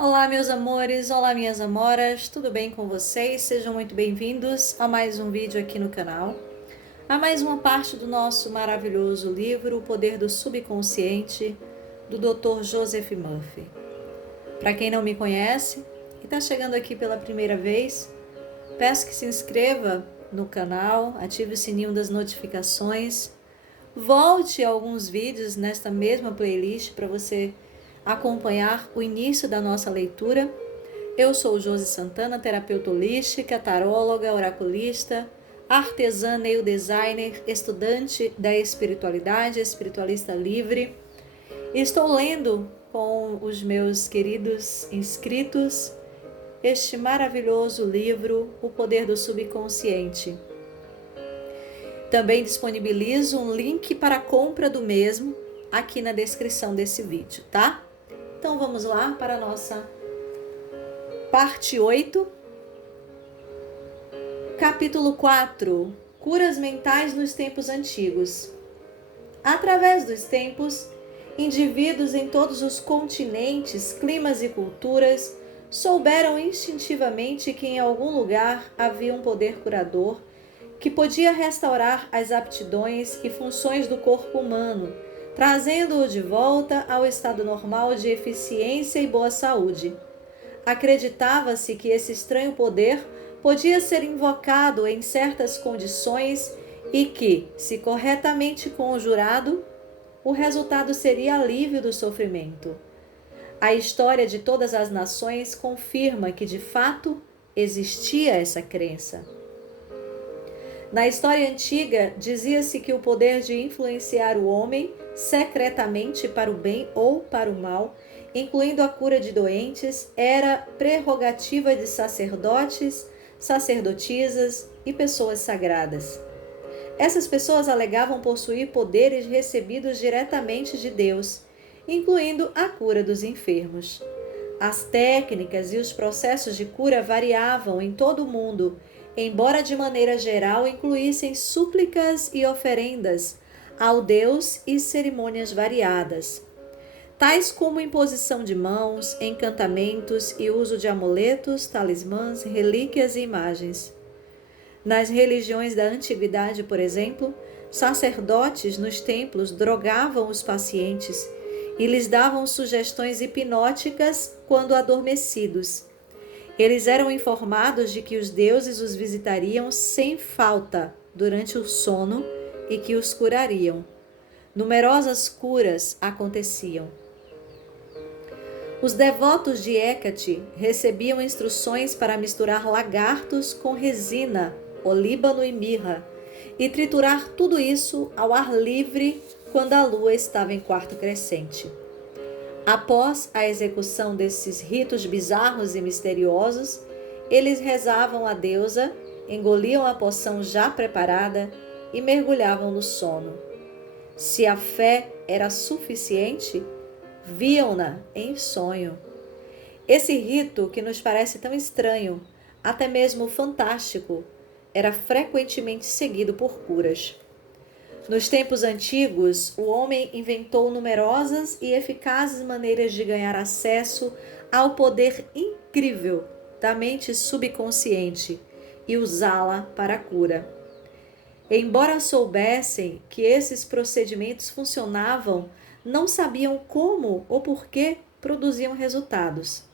Olá, meus amores, olá, minhas amoras, tudo bem com vocês? Sejam muito bem-vindos a mais um vídeo aqui no canal, a mais uma parte do nosso maravilhoso livro O Poder do Subconsciente, do Dr. Joseph Murphy. Para quem não me conhece e está chegando aqui pela primeira vez, peço que se inscreva no canal, ative o sininho das notificações, volte a alguns vídeos nesta mesma playlist para você acompanhar o início da nossa leitura. Eu sou Josi Santana, terapeuta holística, taróloga, oraculista, artesã, nail designer, estudante da espiritualidade, espiritualista livre. Estou lendo com os meus queridos inscritos este maravilhoso livro, O Poder do Subconsciente. Também disponibilizo um link para a compra do mesmo aqui na descrição desse vídeo, tá? Então vamos lá para a nossa parte 8, capítulo 4, Curas mentais nos tempos antigos. Através dos tempos, indivíduos em todos os continentes, climas e culturas souberam instintivamente que em algum lugar havia um poder curador que podia restaurar as aptidões e funções do corpo humano, trazendo-o de volta ao estado normal de eficiência e boa saúde. Acreditava-se que esse estranho poder podia ser invocado em certas condições e que, se corretamente conjurado, o resultado seria alívio do sofrimento. A história de todas as nações confirma que, de fato, existia essa crença. Na história antiga, dizia-se que o poder de influenciar o homem secretamente para o bem ou para o mal, incluindo a cura de doentes, era prerrogativa de sacerdotes, sacerdotisas e pessoas sagradas. Essas pessoas alegavam possuir poderes recebidos diretamente de Deus, incluindo a cura dos enfermos. As técnicas e os processos de cura variavam em todo o mundo, embora de maneira geral incluíssem súplicas e oferendas ao Deus e cerimônias variadas, tais como imposição de mãos, encantamentos e uso de amuletos, talismãs, relíquias e imagens. Nas religiões da antiguidade, por exemplo, sacerdotes nos templos drogavam os pacientes e lhes davam sugestões hipnóticas quando adormecidos. Eles eram informados de que os deuses os visitariam sem falta durante o sono e que os curariam. Numerosas curas aconteciam. Os devotos de Hécate recebiam instruções para misturar lagartos com resina, olíbano e mirra e triturar tudo isso ao ar livre quando a lua estava em quarto crescente. Após a execução desses ritos bizarros e misteriosos, eles rezavam à deusa, engoliam a poção já preparada e mergulhavam no sono. Se a fé era suficiente, viam-na em sonho. Esse rito, que nos parece tão estranho, até mesmo fantástico, era frequentemente seguido por curas. Nos tempos antigos, o homem inventou numerosas e eficazes maneiras de ganhar acesso ao poder incrível da mente subconsciente e usá-la para a cura. Embora soubessem que esses procedimentos funcionavam, não sabiam como ou por que produziam resultados.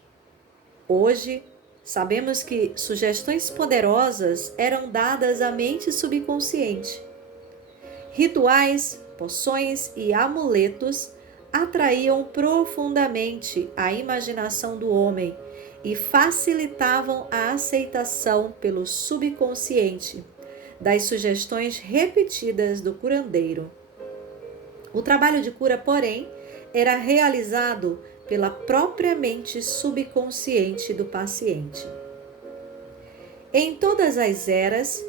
Hoje, sabemos que sugestões poderosas eram dadas à mente subconsciente. Rituais, poções e amuletos atraíam profundamente a imaginação do homem e facilitavam a aceitação pelo subconsciente das sugestões repetidas do curandeiro. O trabalho de cura, porém, era realizado pela própria mente subconsciente do paciente. Em todas as eras,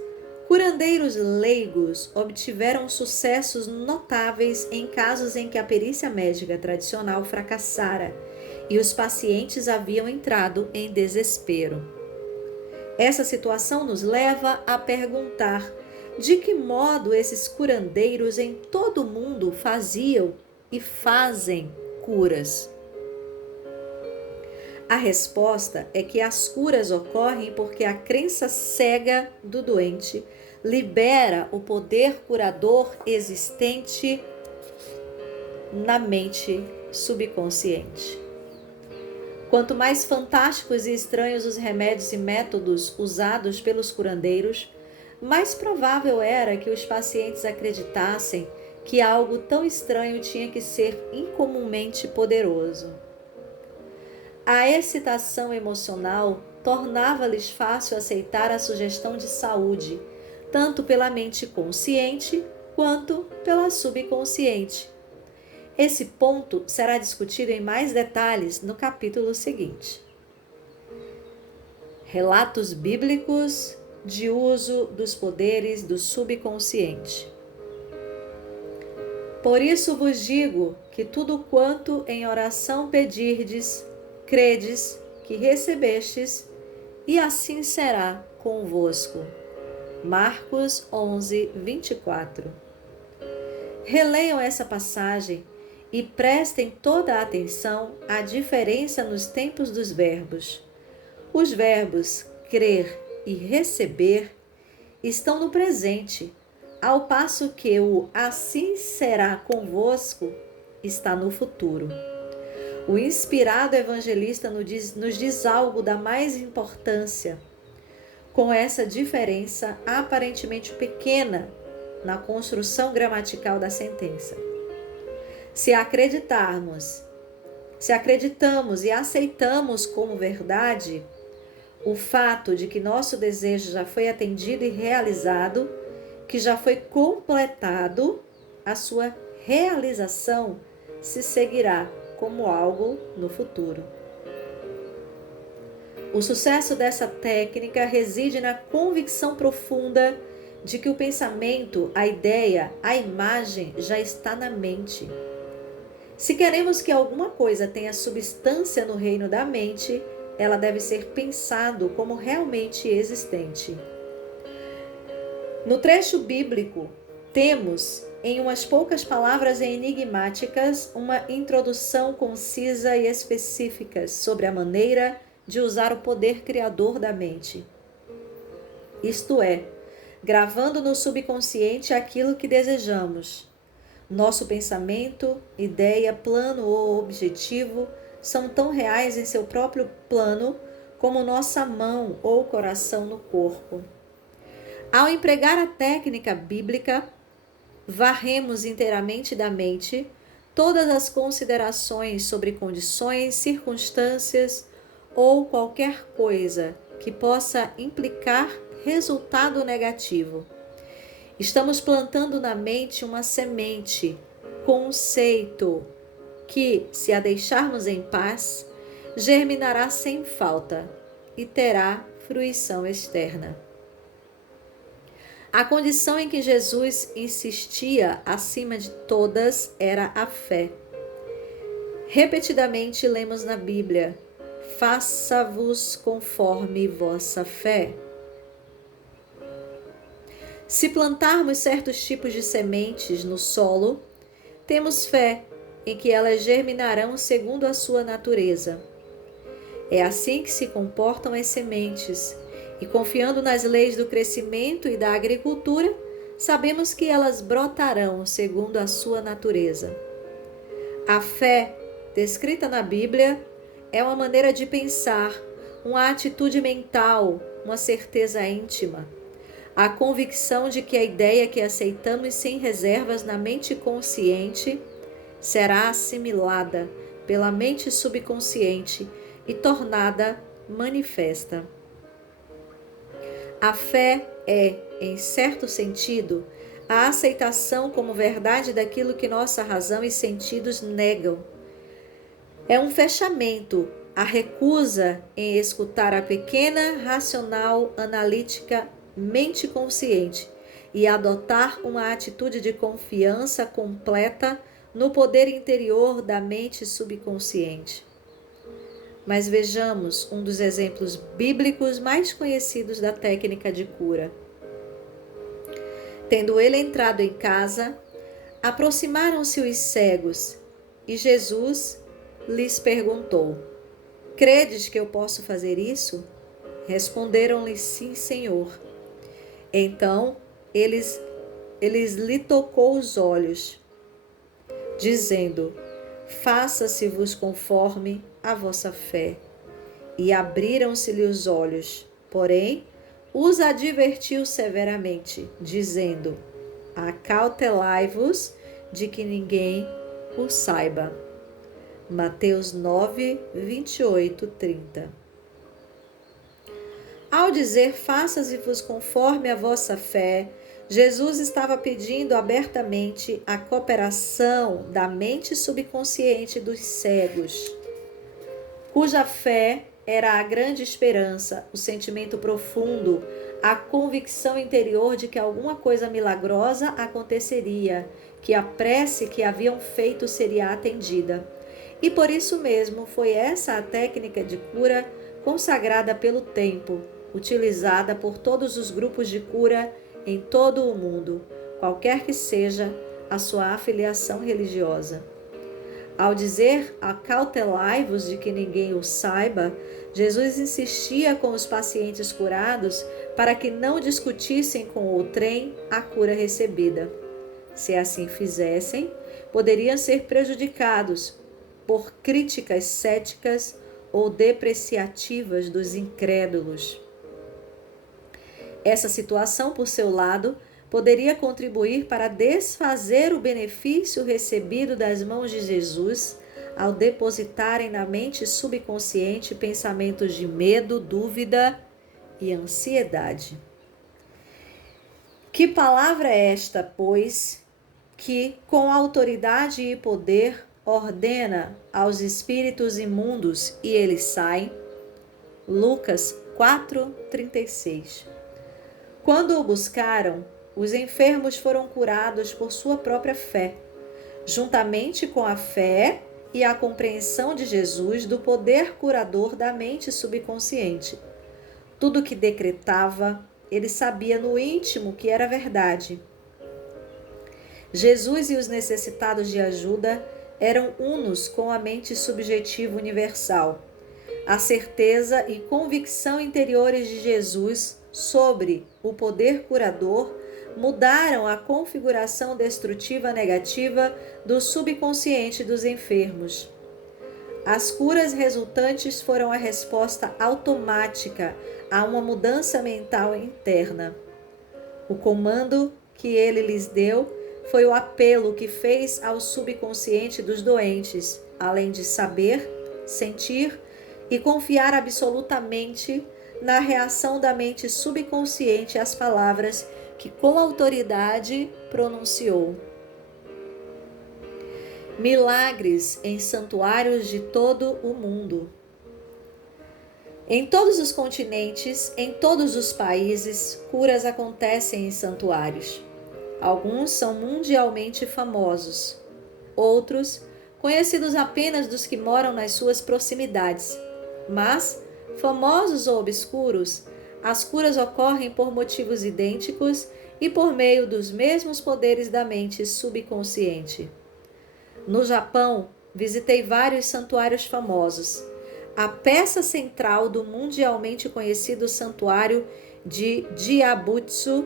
curandeiros leigos obtiveram sucessos notáveis em casos em que a perícia médica tradicional fracassara e os pacientes haviam entrado em desespero. Essa situação nos leva a perguntar de que modo esses curandeiros em todo o mundo faziam e fazem curas. A resposta é que as curas ocorrem porque a crença cega do doente libera o poder curador existente na mente subconsciente. Quanto mais fantásticos e estranhos os remédios e métodos usados pelos curandeiros, mais provável era que os pacientes acreditassem que algo tão estranho tinha que ser incomumente poderoso. A excitação emocional tornava-lhes fácil aceitar a sugestão de saúde, tanto pela mente consciente quanto pela subconsciente. Esse ponto será discutido em mais detalhes no capítulo seguinte. Relatos bíblicos de uso dos poderes do subconsciente. Por isso vos digo que tudo quanto em oração pedirdes, credes que recebestes, e assim será convosco. Marcos 11, 24. Releiam essa passagem e prestem toda a atenção à diferença nos tempos dos verbos. Os verbos crer e receber estão no presente, ao passo que o assim será convosco está no futuro. O inspirado evangelista nos diz algo da mais importância, com essa diferença aparentemente pequena na construção gramatical da sentença. Se acreditamos e aceitamos como verdade o fato de que nosso desejo já foi atendido e realizado, que já foi completado, a sua realização se seguirá como algo no futuro. O sucesso dessa técnica reside na convicção profunda de que o pensamento, a ideia, a imagem já está na mente. Se queremos que alguma coisa tenha substância no reino da mente, ela deve ser pensado como realmente existente. No trecho bíblico, temos, em umas poucas palavras enigmáticas, uma introdução concisa e específica sobre a maneira de usar o poder criador da mente. Isto é, gravando no subconsciente aquilo que desejamos. Nosso pensamento, ideia, plano ou objetivo são tão reais em seu próprio plano como nossa mão ou coração no corpo. Ao empregar a técnica bíblica, varremos inteiramente da mente todas as considerações sobre condições, circunstâncias ou qualquer coisa que possa implicar resultado negativo. Estamos plantando na mente uma semente, conceito, que, se a deixarmos em paz, germinará sem falta e terá fruição externa. A condição em que Jesus insistia acima de todas era a fé. Repetidamente lemos na Bíblia: faça-vos conforme vossa fé. Se plantarmos certos tipos de sementes no solo, temos fé em que elas germinarão segundo a sua natureza. É assim que se comportam as sementes, e confiando nas leis do crescimento e da agricultura, sabemos que elas brotarão segundo a sua natureza. A fé, descrita na Bíblia, é uma maneira de pensar, uma atitude mental, uma certeza íntima. A convicção de que a ideia que aceitamos sem reservas na mente consciente será assimilada pela mente subconsciente e tornada manifesta. A fé é, em certo sentido, a aceitação como verdade daquilo que nossa razão e sentidos negam. É um fechamento, a recusa em escutar a pequena, racional, analítica mente consciente e adotar uma atitude de confiança completa no poder interior da mente subconsciente. Mas vejamos um dos exemplos bíblicos mais conhecidos da técnica de cura. Tendo ele entrado em casa, aproximaram-se os cegos e Jesus lhes perguntou: Credes que eu posso fazer isso? Responderam-lhe, sim, Senhor. Então eles lhe tocou os olhos, dizendo: faça-se-vos conforme a vossa fé. E abriram-se-lhe os olhos, porém os advertiu severamente, dizendo: acautelai-vos de que ninguém o saiba. Mateus 9, 28, 30. Ao dizer faça-se-vos conforme a vossa fé, Jesus estava pedindo abertamente a cooperação da mente subconsciente dos cegos, cuja fé era a grande esperança, o sentimento profundo, a convicção interior de que alguma coisa milagrosa aconteceria, que a prece que haviam feito seria atendida. E por isso mesmo foi essa a técnica de cura consagrada pelo tempo, utilizada por todos os grupos de cura em todo o mundo, qualquer que seja a sua afiliação religiosa. Ao dizer acautelai-vos de que ninguém o saiba, Jesus insistia com os pacientes curados para que não discutissem com outrem a cura recebida. Se assim fizessem, poderiam ser prejudicados por críticas céticas ou depreciativas dos incrédulos. Essa situação, por seu lado, poderia contribuir para desfazer o benefício recebido das mãos de Jesus ao depositarem na mente subconsciente pensamentos de medo, dúvida e ansiedade. Que palavra é esta, pois, que, com autoridade e poder, ordena aos espíritos imundos e eles saem? Lucas 4:36. Quando o buscaram, os enfermos foram curados por sua própria fé, juntamente com a fé e a compreensão de Jesus do poder curador da mente subconsciente. Tudo que decretava, ele sabia no íntimo que era verdade. Jesus e os necessitados de ajuda eram unos com a mente subjetiva universal. A certeza e convicção interiores de Jesus sobre o poder curador mudaram a configuração destrutiva negativa do subconsciente dos enfermos. As curas resultantes foram a resposta automática a uma mudança mental interna. O comando que ele lhes deu foi o apelo que fez ao subconsciente dos doentes, além de saber, sentir e confiar absolutamente na reação da mente subconsciente às palavras que com autoridade pronunciou. Milagres em santuários de todo o mundo. Em todos os continentes, em todos os países, curas acontecem em santuários. Alguns são mundialmente famosos, outros conhecidos apenas dos que moram nas suas proximidades. Mas, famosos ou obscuros, as curas ocorrem por motivos idênticos e por meio dos mesmos poderes da mente subconsciente. No Japão, visitei vários santuários famosos. A peça central do mundialmente conhecido santuário de Jiabutsu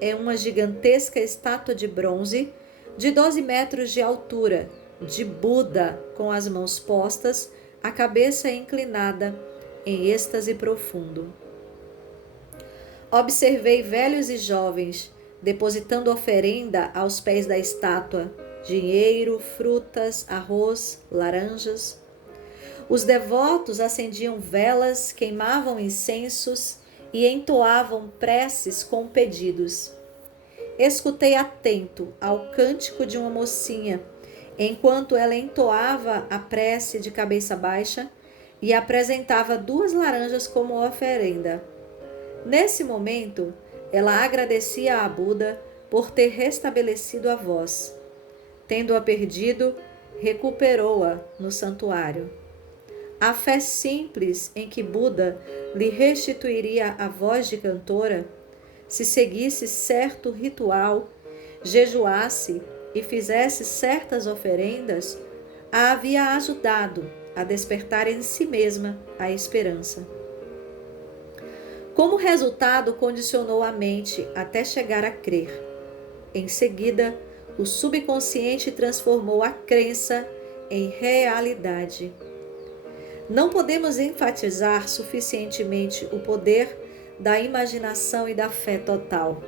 é uma gigantesca estátua de bronze de 12 metros de altura, de Buda com as mãos postas, a cabeça inclinada, em êxtase profundo. Observei velhos e jovens depositando oferenda aos pés da estátua, dinheiro, frutas, arroz, laranjas. Os devotos acendiam velas, queimavam incensos e entoavam preces com pedidos. Escutei atento ao cântico de uma mocinha, enquanto ela entoava a prece de cabeça baixa e apresentava 2 laranjas como oferenda. Nesse momento, ela agradecia a Buda por ter restabelecido a voz. Tendo-a perdido, recuperou-a no santuário. A fé simples em que Buda lhe restituiria a voz de cantora, se seguisse certo ritual, jejuasse e fizesse certas oferendas, a havia ajudado a despertar em si mesma a esperança. Como resultado, condicionou a mente até chegar a crer. Em seguida, o subconsciente transformou a crença em realidade. Não podemos enfatizar suficientemente o poder da imaginação e da fé total.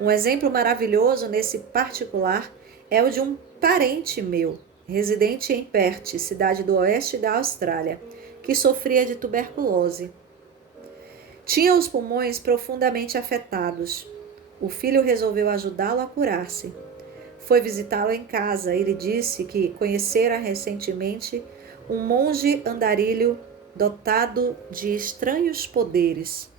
Um exemplo maravilhoso nesse particular é o de um parente meu, residente em Perth, cidade do oeste da Austrália, que sofria de tuberculose. Tinha os pulmões profundamente afetados. O filho resolveu ajudá-lo a curar-se. Foi visitá-lo em casa. Ele disse que conhecera recentemente um monge andarilho dotado de estranhos poderes.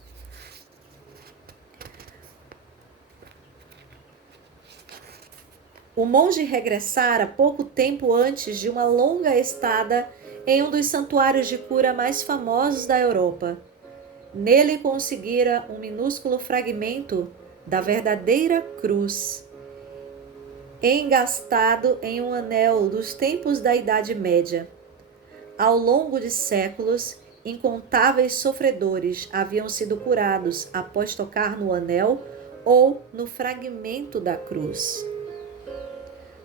O monge regressara pouco tempo antes de uma longa estada em um dos santuários de cura mais famosos da Europa. Nele conseguira um minúsculo fragmento da verdadeira cruz, engastado em um anel dos tempos da Idade Média. Ao longo de séculos, incontáveis sofredores haviam sido curados após tocar no anel ou no fragmento da cruz.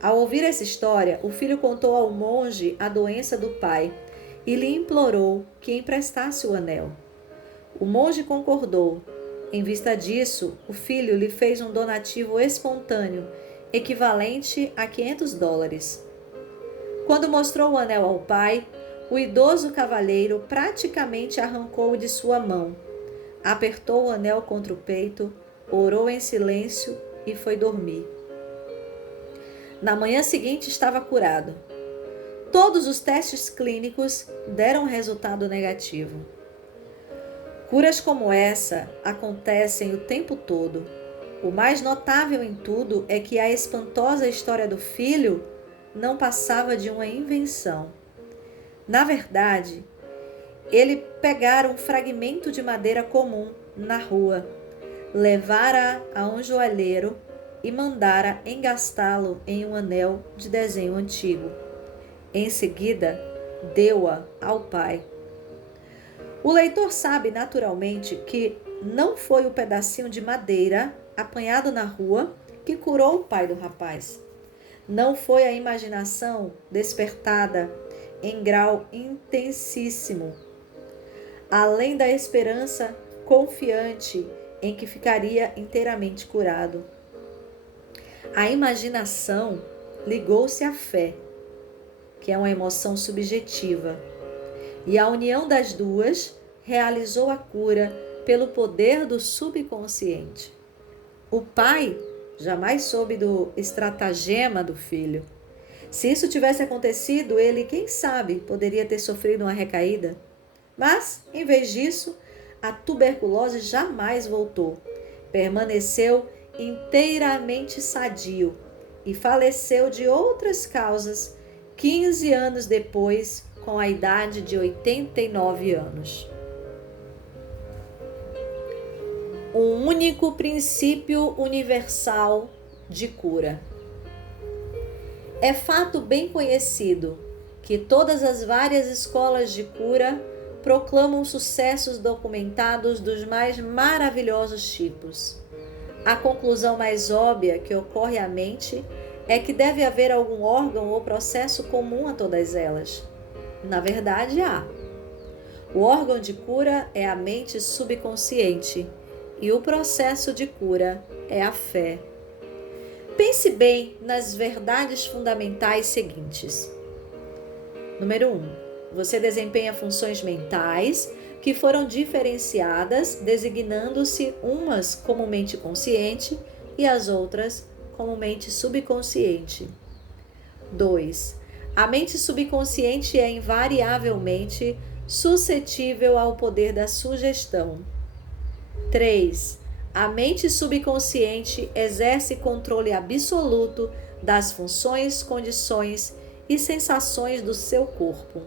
Ao ouvir essa história, o filho contou ao monge a doença do pai e lhe implorou que emprestasse o anel. O monge concordou. Em vista disso, o filho lhe fez um donativo espontâneo, equivalente a $500. Quando mostrou o anel ao pai, o idoso cavalheiro praticamente arrancou-o de sua mão. Apertou o anel contra o peito, orou em silêncio e foi dormir. Na manhã seguinte estava curado. Todos os testes clínicos deram resultado negativo. Curas como essa acontecem o tempo todo. O mais notável em tudo é que a espantosa história do filho não passava de uma invenção. Na verdade, ele pegara um fragmento de madeira comum na rua, levara a um joalheiro e mandara engastá-lo em um anel de desenho antigo. Em seguida, deu-a ao pai. O leitor sabe naturalmente que não foi o pedacinho de madeira apanhado na rua que curou o pai do rapaz. Não foi a imaginação despertada em grau intensíssimo, além da esperança confiante em que ficaria inteiramente curado. A imaginação ligou-se à fé, que é uma emoção subjetiva, e a união das duas realizou a cura pelo poder do subconsciente. O pai jamais soube do estratagema do filho. Se isso tivesse acontecido, ele, quem sabe, poderia ter sofrido uma recaída. Mas, em vez disso, a tuberculose jamais voltou. Permaneceu inteiramente sadio e faleceu de outras causas 15 anos depois, com a idade de 89 anos. Um único princípio universal de cura. É fato bem conhecido que todas as várias escolas de cura proclamam sucessos documentados dos mais maravilhosos tipos. A conclusão mais óbvia que ocorre à mente é que deve haver algum órgão ou processo comum a todas elas. Na verdade, há. O órgão de cura é a mente subconsciente e o processo de cura é a fé. Pense bem nas verdades fundamentais seguintes. Número 1. Você desempenha funções mentais que foram diferenciadas, designando-se umas como mente consciente e as outras como mente subconsciente. 2. A mente subconsciente é invariavelmente suscetível ao poder da sugestão. 3. A mente subconsciente exerce controle absoluto das funções, condições e sensações do seu corpo.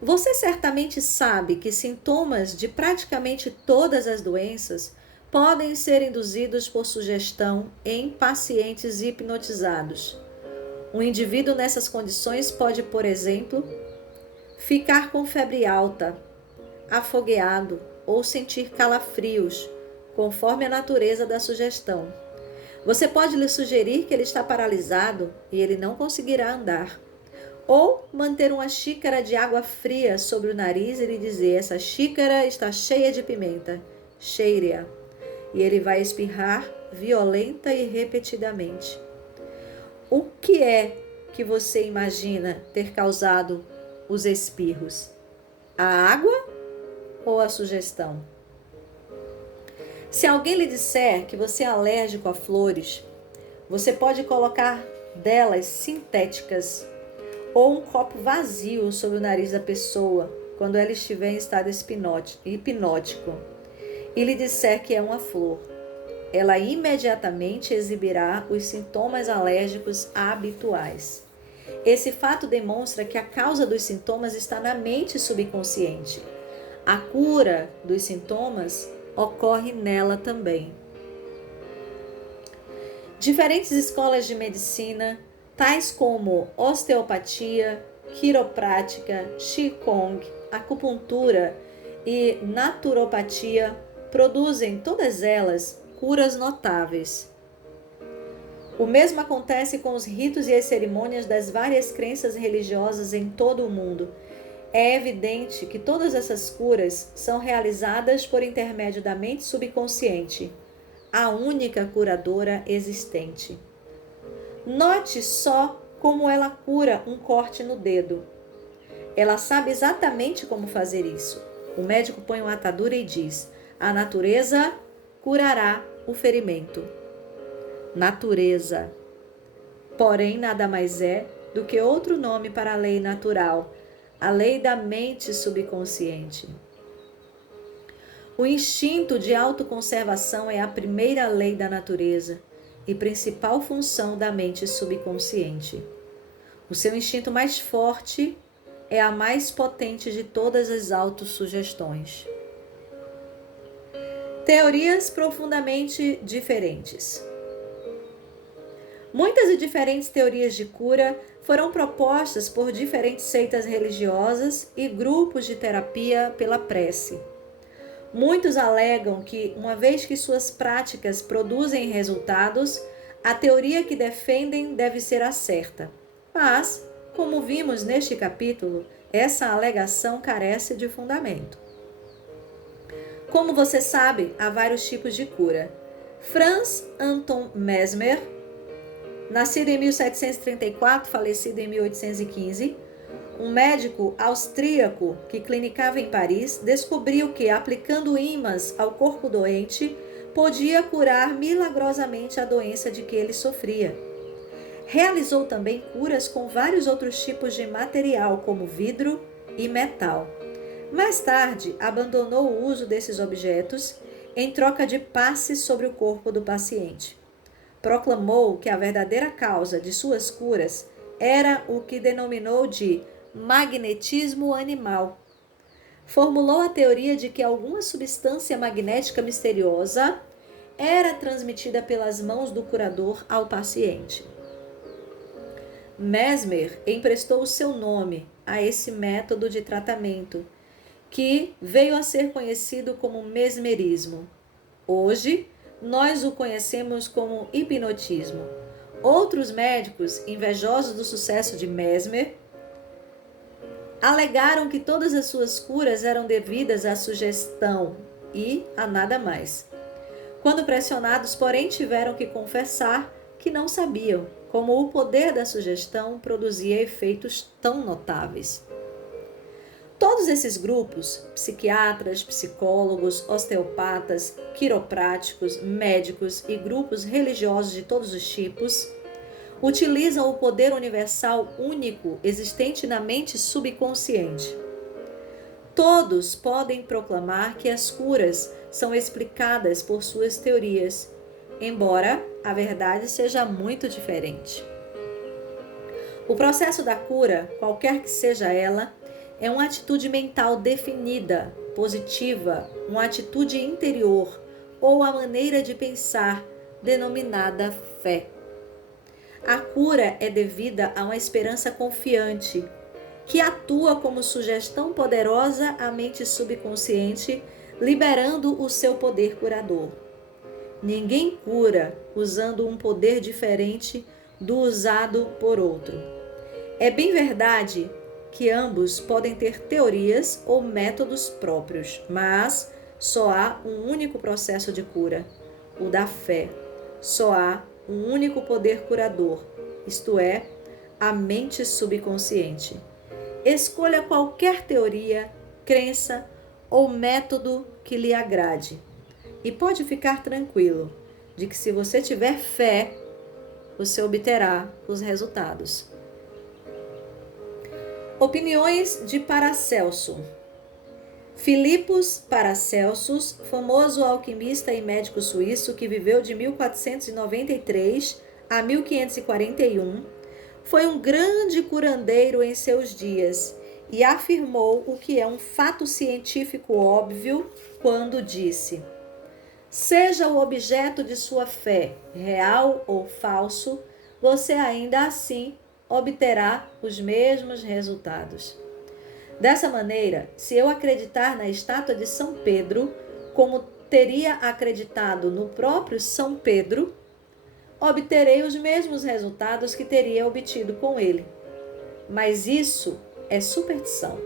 Você certamente sabe que sintomas de praticamente todas as doenças podem ser induzidos por sugestão em pacientes hipnotizados. Um indivíduo nessas condições pode, por exemplo, ficar com febre alta, afogueado ou sentir calafrios, conforme a natureza da sugestão. Você pode lhe sugerir que ele está paralisado e ele não conseguirá andar. Ou manter uma xícara de água fria sobre o nariz e lhe dizer: essa xícara está cheia de pimenta, cheire-a. E ele vai espirrar violenta e repetidamente. O que é que você imagina ter causado os espirros? A água ou a sugestão? Se alguém lhe disser que você é alérgico a flores, você pode colocar delas sintéticas ou um copo vazio sobre o nariz da pessoa quando ela estiver em estado hipnótico e lhe disser que é uma flor. Ela imediatamente exibirá os sintomas alérgicos habituais. Esse fato demonstra que a causa dos sintomas está na mente subconsciente. A cura dos sintomas ocorre nela também. Diferentes escolas de medicina, tais como osteopatia, quiroprática, qigong, acupuntura e naturopatia, produzem todas elas curas notáveis. O mesmo acontece com os ritos e as cerimônias das várias crenças religiosas em todo o mundo. É evidente que todas essas curas são realizadas por intermédio da mente subconsciente, a única curadora existente. Note só como ela cura um corte no dedo. Ela sabe exatamente como fazer isso. O médico põe uma atadura e diz: a natureza curará o ferimento. Natureza, porém, nada mais é do que outro nome para a lei natural, a lei da mente subconsciente. O instinto de autoconservação é a primeira lei da natureza e principal função da mente subconsciente. O seu instinto mais forte é a mais potente de todas as autossugestões. Teorias profundamente diferentes. Muitas e diferentes teorias de cura foram propostas por diferentes seitas religiosas e grupos de terapia pela prece. Muitos alegam que, uma vez que suas práticas produzem resultados, a teoria que defendem deve ser a certa. Mas, como vimos neste capítulo, essa alegação carece de fundamento. Como você sabe, há vários tipos de cura. Franz Anton Mesmer, nascido em 1734, falecido em 1815, um médico austríaco que clinicava em Paris, descobriu que, aplicando ímãs ao corpo doente, podia curar milagrosamente a doença de que ele sofria. Realizou também curas com vários outros tipos de material, como vidro e metal. Mais tarde, abandonou o uso desses objetos em troca de passes sobre o corpo do paciente. Proclamou que a verdadeira causa de suas curas era o que denominou de magnetismo animal. Formulou a teoria de que alguma substância magnética misteriosa era transmitida pelas mãos do curador ao paciente. Mesmer emprestou o seu nome a esse método de tratamento, que veio a ser conhecido como mesmerismo. Hoje, nós o conhecemos como hipnotismo. Outros médicos, invejosos do sucesso de Mesmer, alegaram que todas as suas curas eram devidas à sugestão e a nada mais. Quando pressionados, porém, tiveram que confessar que não sabiam como o poder da sugestão produzia efeitos tão notáveis. Todos esses grupos, psiquiatras, psicólogos, osteopatas, quiropráticos, médicos e grupos religiosos de todos os tipos, utilizam o poder universal único existente na mente subconsciente. Todos podem proclamar que as curas são explicadas por suas teorias, embora a verdade seja muito diferente. O processo da cura, qualquer que seja ela, é uma atitude mental definida, positiva, uma atitude interior ou a maneira de pensar denominada fé. A cura é devida a uma esperança confiante, que atua como sugestão poderosa à mente subconsciente, liberando o seu poder curador. Ninguém cura usando um poder diferente do usado por outro. É bem verdade que ambos podem ter teorias ou métodos próprios, mas só há um único processo de cura, o da fé. Só há um único poder curador, isto é, a mente subconsciente. Escolha qualquer teoria, crença ou método que lhe agrade. E pode ficar tranquilo de que se você tiver fé, você obterá os resultados. Opiniões de Paracelso. Filipos Paracelsus, famoso alquimista e médico suíço que viveu de 1493 a 1541, foi um grande curandeiro em seus dias e afirmou o que é um fato científico óbvio quando disse: seja o objeto de sua fé, real ou falso, você ainda assim obterá os mesmos resultados. Dessa maneira, se eu acreditar na estátua de São Pedro, como teria acreditado no próprio São Pedro, obterei os mesmos resultados que teria obtido com ele. Mas isso é superstição.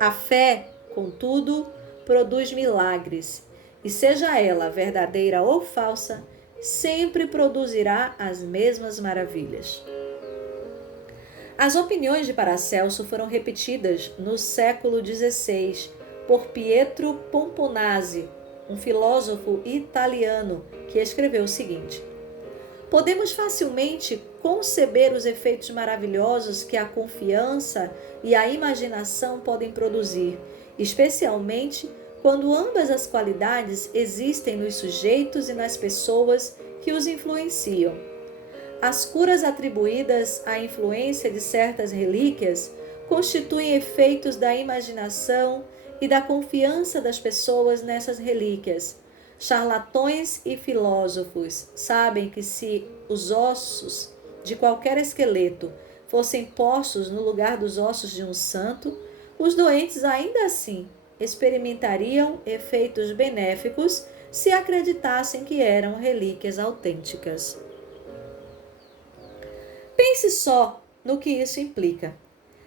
A fé, contudo, produz milagres, e seja ela verdadeira ou falsa, sempre produzirá as mesmas maravilhas. As opiniões de Paracelso foram repetidas no século XVI por Pietro Pomponazzi, um filósofo italiano, que escreveu o seguinte: podemos facilmente conceber os efeitos maravilhosos que a confiança e a imaginação podem produzir, especialmente quando ambas as qualidades existem nos sujeitos e nas pessoas que os influenciam. As curas atribuídas à influência de certas relíquias constituem efeitos da imaginação e da confiança das pessoas nessas relíquias. Charlatões e filósofos sabem que se os ossos de qualquer esqueleto fossem postos no lugar dos ossos de um santo, os doentes ainda assim experimentariam efeitos benéficos se acreditassem que eram relíquias autênticas. Pense só no que isso implica.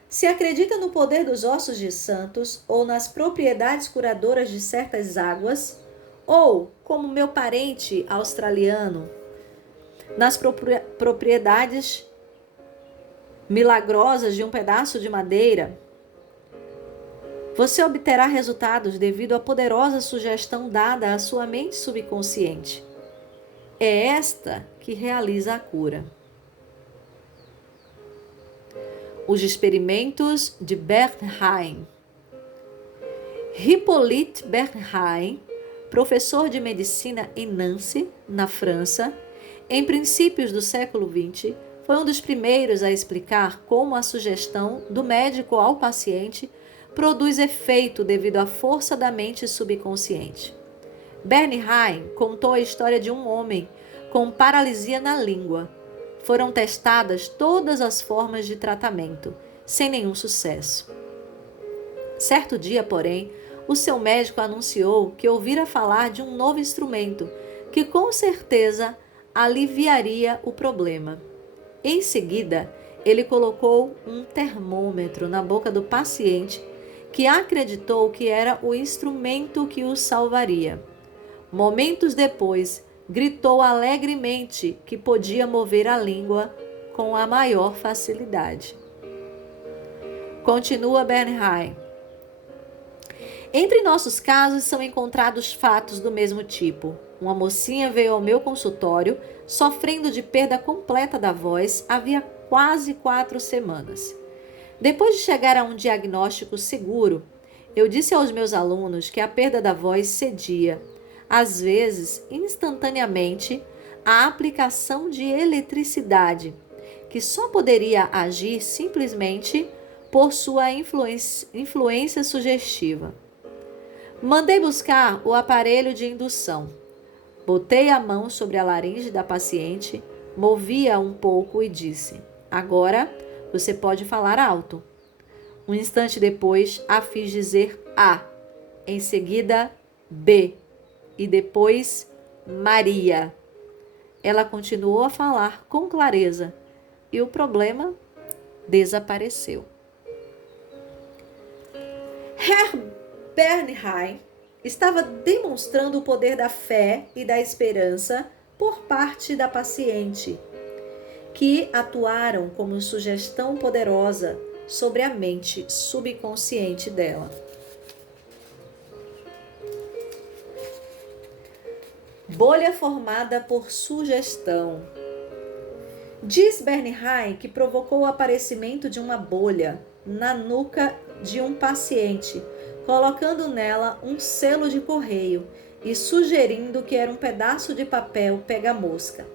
Se acredita no poder dos ossos de santos ou nas propriedades curadoras de certas águas, ou, como meu parente australiano, nas propriedades milagrosas de um pedaço de madeira, você obterá resultados devido à poderosa sugestão dada à sua mente subconsciente. É esta que realiza a cura. Os experimentos de Bernheim. Hippolyte Bernheim, professor de medicina em Nancy, na França, em princípios do século XX, foi um dos primeiros a explicar como a sugestão do médico ao paciente produz efeito devido à força da mente subconsciente. Bernheim contou a história de um homem com paralisia na língua. Foram testadas todas as formas de tratamento, sem nenhum sucesso. Certo dia, porém, o seu médico anunciou que ouvira falar de um novo instrumento que com certeza aliviaria o problema. Em seguida, ele colocou um termômetro na boca do paciente, que acreditou que era o instrumento que o salvaria. Momentos depois, gritou alegremente que podia mover a língua com a maior facilidade. Continua Bernheim. Entre nossos casos são encontrados fatos do mesmo tipo. Uma mocinha veio ao meu consultório sofrendo de perda completa da voz havia quase 4 semanas. Depois de chegar a um diagnóstico seguro, eu disse aos meus alunos que a perda da voz cedia, às vezes instantaneamente, à aplicação de eletricidade, que só poderia agir simplesmente por sua influência sugestiva. Mandei buscar o aparelho de indução. Botei a mão sobre a laringe da paciente, Movia um pouco e disse: agora você pode falar alto. Um instante depois, a fiz dizer A, em seguida B e depois Maria. Ela continuou a falar com clareza e o problema desapareceu. Herr Bernheim estava demonstrando o poder da fé e da esperança por parte da paciente, que atuaram como sugestão poderosa sobre a mente subconsciente dela. Bolha formada por sugestão. Diz Bernheim que provocou o aparecimento de uma bolha na nuca de um paciente, colocando nela um selo de correio e sugerindo que era um pedaço de papel pega-mosca.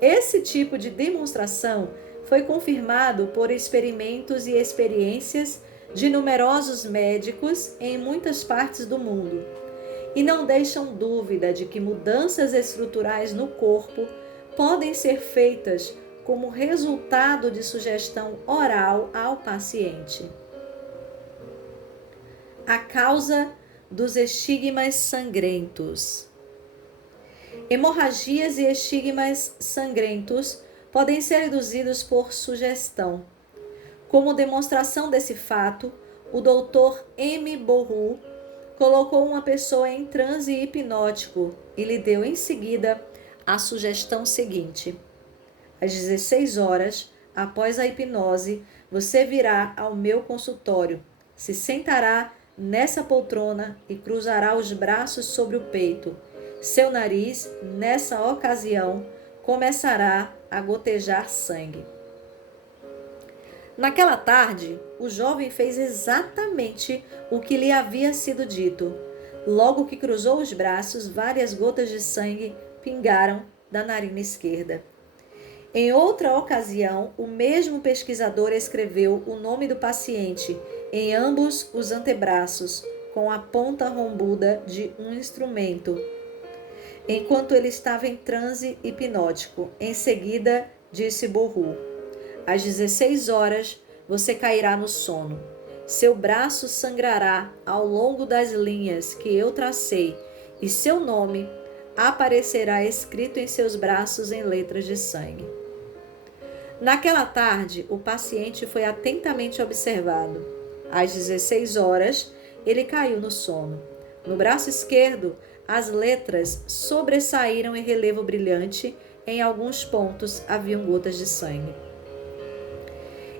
Esse tipo de demonstração foi confirmado por experimentos e experiências de numerosos médicos em muitas partes do mundo, e não deixam dúvida de que mudanças estruturais no corpo podem ser feitas como resultado de sugestão oral ao paciente. A causa dos estigmas sangrentos. Hemorragias e estigmas sangrentos podem ser reduzidos por sugestão. Como demonstração desse fato, o Dr. M. Boru colocou uma pessoa em transe hipnótico e lhe deu em seguida a sugestão seguinte: às 16 horas, após a hipnose, você virá ao meu consultório, se sentará nessa poltrona e cruzará os braços sobre o peito. Seu nariz, nessa ocasião, começará a gotejar sangue. Naquela tarde, o jovem fez exatamente o que lhe havia sido dito. Logo que cruzou os braços, várias gotas de sangue pingaram da narina esquerda. Em outra ocasião, o mesmo pesquisador escreveu o nome do paciente em ambos os antebraços, com a ponta rombuda de um instrumento, enquanto ele estava em transe hipnótico. Em seguida, disse Boru: às 16 horas, você cairá no sono. Seu braço sangrará ao longo das linhas que eu tracei e seu nome aparecerá escrito em seus braços em letras de sangue. Naquela tarde, o paciente foi atentamente observado. Às 16 horas, ele caiu no sono. No braço esquerdo, as letras sobressaíram em relevo brilhante. Em alguns pontos, haviam gotas de sangue.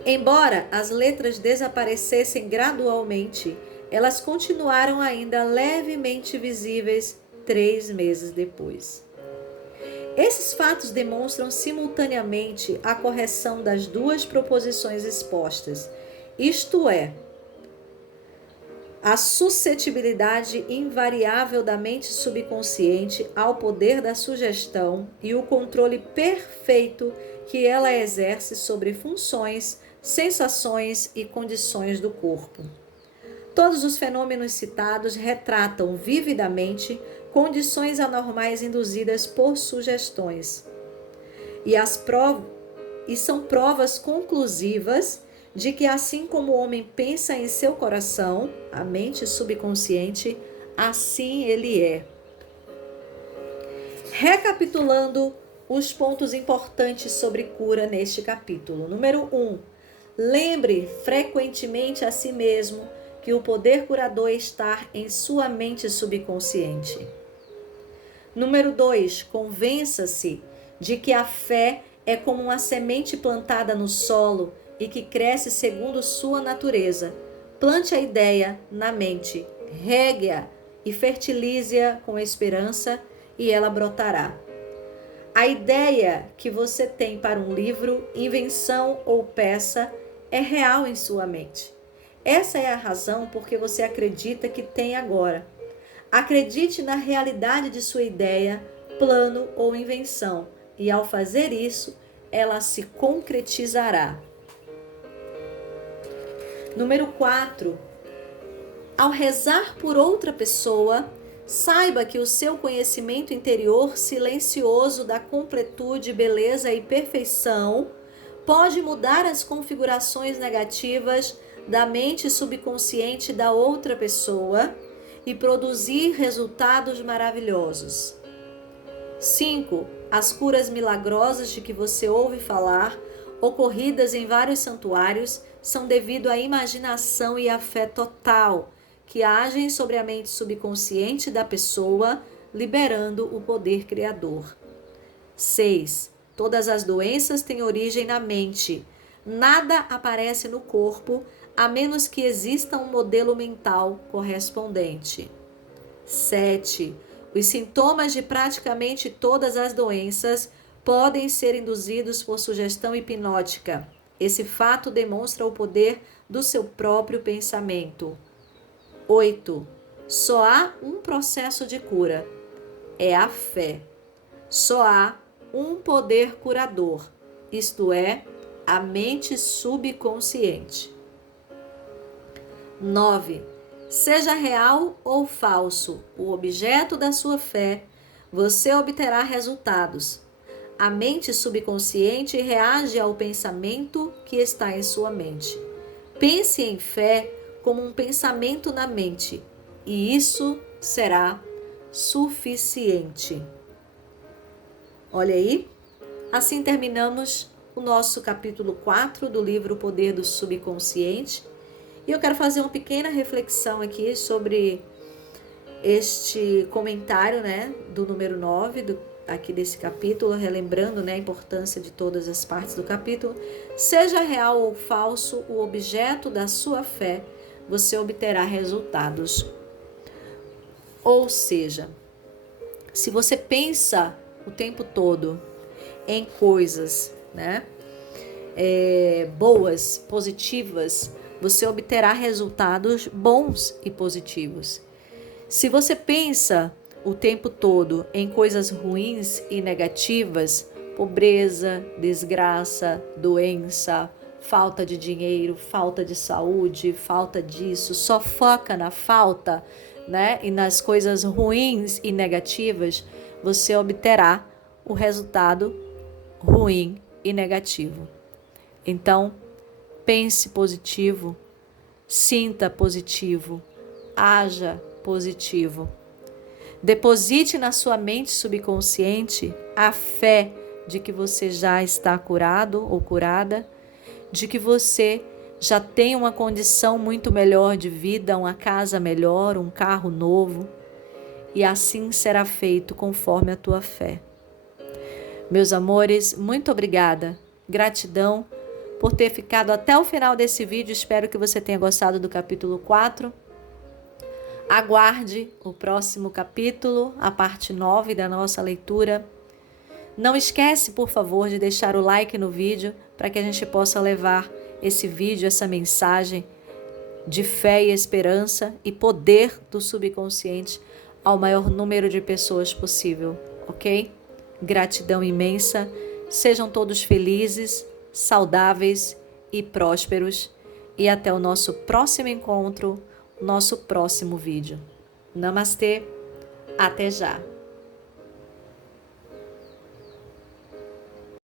Embora as letras desaparecessem gradualmente, elas continuaram ainda levemente visíveis 3 meses depois. Esses fatos demonstram simultaneamente a correção das duas proposições expostas, isto é, a suscetibilidade invariável da mente subconsciente ao poder da sugestão e o controle perfeito que ela exerce sobre funções, sensações e condições do corpo. Todos os fenômenos citados retratam vividamente condições anormais induzidas por sugestões. E são provas conclusivas de que, assim como o homem pensa em seu coração, a mente subconsciente, assim ele é. Recapitulando os pontos importantes sobre cura neste capítulo. Número 1. Lembre frequentemente a si mesmo que o poder curador está em sua mente subconsciente. Número 2. Convença-se de que a fé é como uma semente plantada no solo e que cresce segundo sua natureza. Plante a ideia na mente, regue-a e fertilize-a com esperança e ela brotará. A ideia que você tem para um livro, invenção ou peça é real em sua mente. Essa é a razão por que você acredita que tem agora. Acredite na realidade de sua ideia, plano ou invenção, e ao fazer isso, ela se concretizará. Número 4. Ao rezar por outra pessoa, Saiba que o seu conhecimento interior silencioso da completude, beleza e perfeição pode mudar as configurações negativas da mente subconsciente da outra pessoa e produzir resultados maravilhosos. 5. As curas milagrosas de que você ouve falar, ocorridas em vários santuários, são devido à imaginação e à fé total, que agem sobre a mente subconsciente da pessoa, liberando o poder criador. 6. Todas as doenças têm origem na mente. Nada aparece no corpo, a menos que exista um modelo mental correspondente. 7. Os sintomas de praticamente todas as doenças podem ser induzidos por sugestão hipnótica. Esse fato demonstra o poder do seu próprio pensamento. 8. Só há um processo de cura. É a fé. Só há um poder curador, isto é, a mente subconsciente. 9. Seja real ou falso o objeto da sua fé, você obterá resultados. A mente subconsciente reage ao pensamento que está em sua mente. Pense em fé como um pensamento na mente, e isso será suficiente. Olha aí, assim terminamos o nosso capítulo 4 do livro O Poder do Subconsciente. E eu quero fazer uma pequena reflexão aqui sobre este comentário, do número 9, aqui desse capítulo, relembrando, a importância de todas as partes do capítulo. Seja real ou falso o objeto da sua fé, você obterá resultados. Ou seja, se você pensa o tempo todo em coisas, boas, positivas, você obterá resultados bons e positivos. Se você pensa o tempo todo em coisas ruins e negativas, pobreza, desgraça, doença, falta de dinheiro, falta de saúde, falta disso, só foca na falta, e nas coisas ruins e negativas, você obterá o resultado ruim e negativo. Então, pense positivo, sinta positivo, haja positivo. Deposite na sua mente subconsciente a fé de que você já está curado ou curada, de que você já tem uma condição muito melhor de vida, uma casa melhor, um carro novo, e assim será feito conforme a tua fé. Meus amores, muito obrigada. Gratidão por ter ficado até o final desse vídeo. Espero que você tenha gostado do capítulo 4. Aguarde o próximo capítulo, a parte 9 da nossa leitura. Não esquece, por favor, de deixar o like no vídeo para que a gente possa levar esse vídeo, essa mensagem de fé e esperança e poder do subconsciente ao maior número de pessoas possível, ok? Gratidão imensa. Sejam todos felizes, saudáveis e prósperos. E até o nosso próximo encontro, nosso próximo vídeo. Namastê, até já!